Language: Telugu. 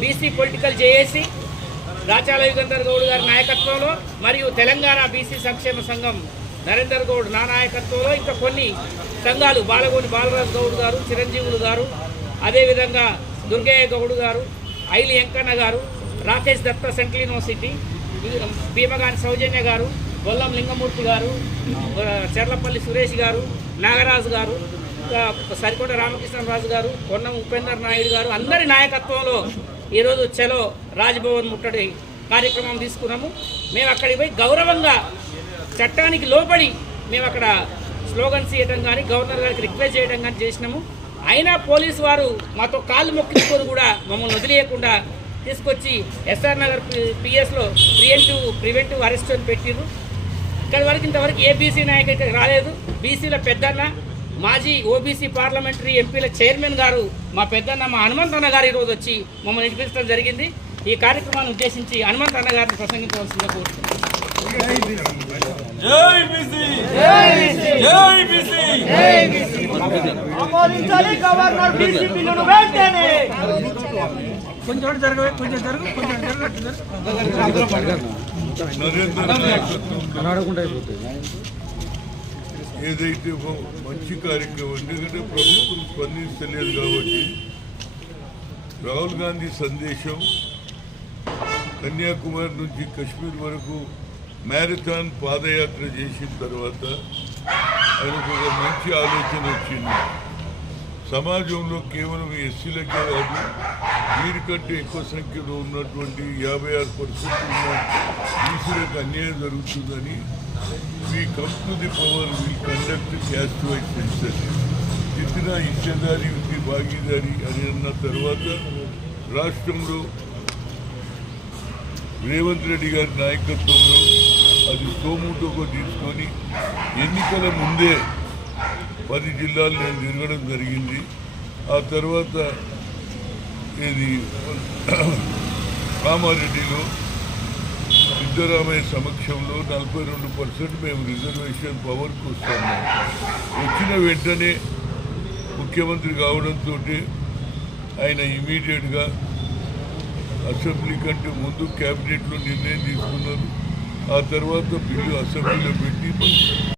BC political JAC Rachala Yugandhar Goud గారి నాయకత్వంలో మరియు తెలంగాణ బీసీ సంక్షేమ సంఘం నరేందర్ గౌడ్ నా నాయకత్వంలో ఇంకా కొన్ని సంఘాలు బాలగోని బాలరాజు గౌడ్ గారు, చిరంజీవులు గారు, అదేవిధంగా దుర్గయ్య గౌడ్ గారు, ఐలి వెంకన్న గారు, రాకేష్ దత్త సెంట్రల్ యూనివర్సిటీ, భీమగాని సౌజన్య గారు, బొల్లం లింగమూర్తి గారు, చెర్లపల్లి సురేష్ గారు, నాగరాజు గారు, సరికొండ రామకృష్ణరాజు గారు, పొన్నం ఉపేందర్ నాయుడు గారు అందరి నాయకత్వంలో ఈరోజు చలో రాజ్భవన్ ముట్టడి కార్యక్రమం తీసుకున్నాము. మేము అక్కడికి పోయి గౌరవంగా చట్టానికి లోబడి మేము అక్కడ స్లోగన్స్ ఇవ్వడం కానీ గవర్నర్ గారికి రిక్వెస్ట్ చేయడం కానీ చేసినాము. అయినా పోలీసు వారు మాతో కాళ్ళు మొక్కించుకొని కూడా మమ్మల్ని వదిలేయకుండా తీసుకొచ్చి ఎస్ఆర్ నగర్ పిఎస్లో ప్రివెంటివ్ అరెస్ట్ అని పెట్టిర్రు. ఇక్కడి వరకు ఇంతవరకు ఏ బీసీ నాయకుడికి రాలేదు. బీసీల పెద్దన్న మాజీ ఓబీసీ పార్లమెంటరీ ఎంపీల చైర్మన్ గారు మా పెద్దన్న మా హనుమంతన్న గారు ఈరోజు వచ్చి మమ్మల్ని నిలిపించడం జరిగింది. ఈ కార్యక్రమాన్ని ఉద్దేశించి హనుమంతన్న గారిని ప్రసంగించవలసిందిగా కోరుతున్నాను. ఏదైతే మంచి కార్యక్రమం, ఎందుకంటే ప్రభుత్వం స్పందించలేదు కాబట్టి రాహుల్ గాంధీ సందేశం కన్యాకుమారి నుంచి కశ్మీర్ వరకు మ్యారథాన్ పాదయాత్ర చేసిన తర్వాత ఆయనకు ఒక మంచి ఆలోచన వచ్చింది. సమాజంలో కేవలం ఎస్సీలకే కాదు, వీరికంటే ఎక్కువ సంఖ్యలో ఉన్నటువంటి 56% ఉన్న బీసీలకు అన్యాయం జరుగుతుందని we come to the power, we conduct caste wise census. ఇతర హిస్సేదారి ఉంది భాగీదారి అని అన్న తర్వాత రాష్ట్రంలో రేవంత్ రెడ్డి గారి నాయకత్వంలో అది సోముటోగా తీసుకొని ఎన్నికల ముందే 10 జిల్లాలు నేను తిరగడం జరిగింది. ఆ తర్వాత ఇది కామారెడ్డిలో సిద్ధరామయ్య సమక్షంలో 42% మేము రిజర్వేషన్ పవర్కి వస్తున్నాం. వచ్చిన వెంటనే ముఖ్యమంత్రి కావడంతో ఆయన ఇమీడియట్గా అసెంబ్లీ కంటే ముందు క్యాబినెట్లో నిర్ణయం తీసుకున్నారు. ఆ తర్వాత బిల్లు అసెంబ్లీలో పెట్టి